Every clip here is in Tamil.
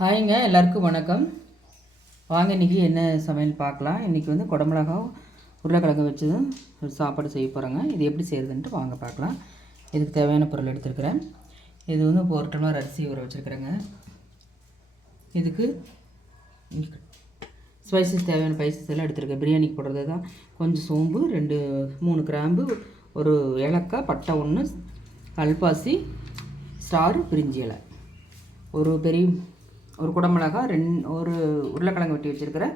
ஹாய்ங்க எல்லாருக்கும் வணக்கம். வாங்க இன்றைக்கி என்ன சமையல் பார்க்கலாம். இன்றைக்கி வந்து குடமிளகா உருளைக்கிழங்கு வச்சு ஒரு சாப்பாடு செய்ய போகிறேங்க இது எப்படி செய்கிறதுன்ட்டு வாங்க பார்க்கலாம். இதுக்கு தேவையான பொருள் எடுத்துருக்கிறேன். இது வந்து இப்போ ஒரு டம்ளர் அரிசி ஊற வச்சுருக்குறேங்க. இதுக்கு ஸ்பைசஸ் தேவையான ஸ்பைசஸ் எல்லாம் எடுத்துருக்கேன். பிரியாணிக்கு போடுறது தான். கொஞ்சம் சோம்பு ரெண்டு மூணு கிராம்பு ஒரு ஏலக்காய் பட்டை ஒன்று கல்பாசி ஸ்டார் பிரிஞ்சி இலை. ஒரு பெரிய ஒரு குடமிளகா ரெண் ஒரு உருளைக்கிழங்கு வெட்டி வச்சுருக்கிறேன்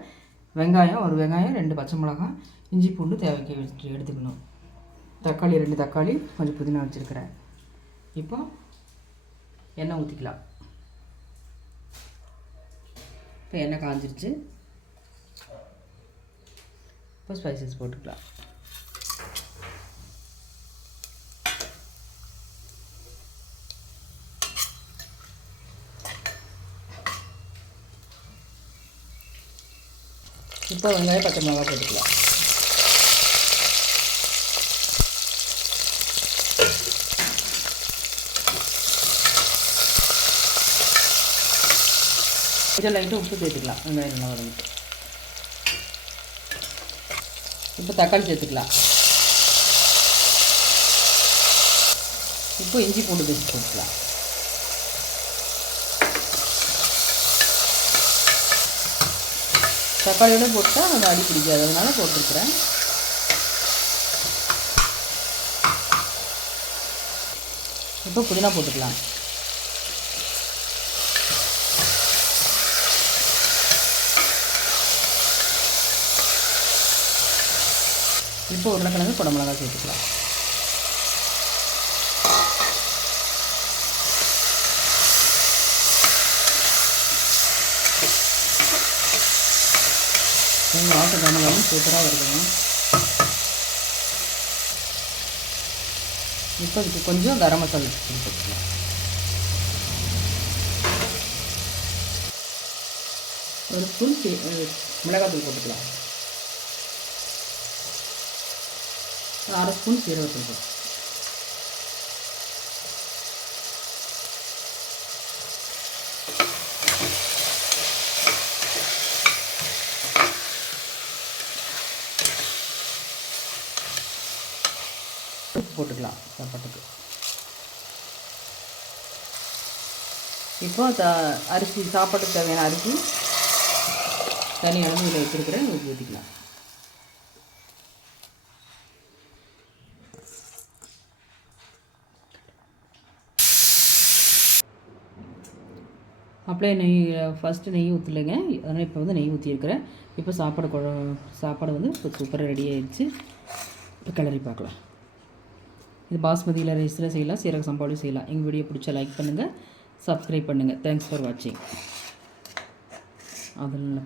வெங்காயம் ஒரு வெங்காயம் ரெண்டு பச்சை மிளகா இஞ்சி பூண்டு தேவைக்கு வச்சு எடுத்துக்கணும். தக்காளி ரெண்டு தக்காளி கொஞ்சம் புதினா வச்சுருக்கிறேன் இப்போ எண்ணெய் ஊற்றிக்கலாம் இப்போ எண்ணெய் காஞ்சிருச்சு. இப்போ ஸ்பைசஸ் போட்டுக்கலாம். இப்போ வெங்காயம் பச்சை மிளகா போட்டுக்கலாம். கொஞ்சம் லைட்டாக உப்பு சேர்த்துக்கலாம். வெங்காயம் நல்லா வதங்கிட்டு. இப்போ தக்காளி சேர்த்துக்கலாம். இப்போ இஞ்சி பூண்டு பேஸ்ட் போட்டுக்கலாம். தக்காளியோடு போட்டால் அது அடி பிடிக்காது. அதனால் போட்டிருக்கிறேன். இப்போ புதினா போட்டுக்கலாம். இப்போ உருளைக்கிழங்கு குடமிளகா சேர்த்துக்கலாம். உங்கள் ஆட்டு கமலாவும் சூப்பராக வருதுங்க. இப்போ இதுக்கு கொஞ்சம் கரம் மசாலா போட்டுக்கலாம் ஒரு ஸ்பூன் மிளகாத்தூள் போட்டுக்கலாம். அரை ஸ்பூன் சீரகத்தூள் போட்டுக்கலாம் போட்டுக்கலாம் சாப்பாட்டுக்கு. இப்போ அரிசி சாப்பாட்டுக்கு தேவையான அரிசி தனி அளவு இதில் வச்சுருக்கிறேன். ஊற்றி ஊற்றிக்கலாம் அப்படியே நெய் ஃபஸ்ட்டு நெய் ஊற்றலைங்க அதனால் இப்போ வந்து நெய் ஊற்றிருக்கிறேன் இப்போ சாப்பாடு குழ சாப்பாடு வந்து இப்போ சூப்பராக ரெடி ஆகிடுச்சு இப்போ கிளறி பார்க்கலாம். இது பாஸ்மதியில் ரைஸில் செய்யலாம் சீரக சம்பாவிலும் செய்யலாம். எங்கள் வீடியோ பிடிச்ச லைக் பண்ணுங்கள் சப்ஸ்கிரைப் பண்ணுங்கள் தேங்க்ஸ் ஃபார் வாட்சிங் அதில்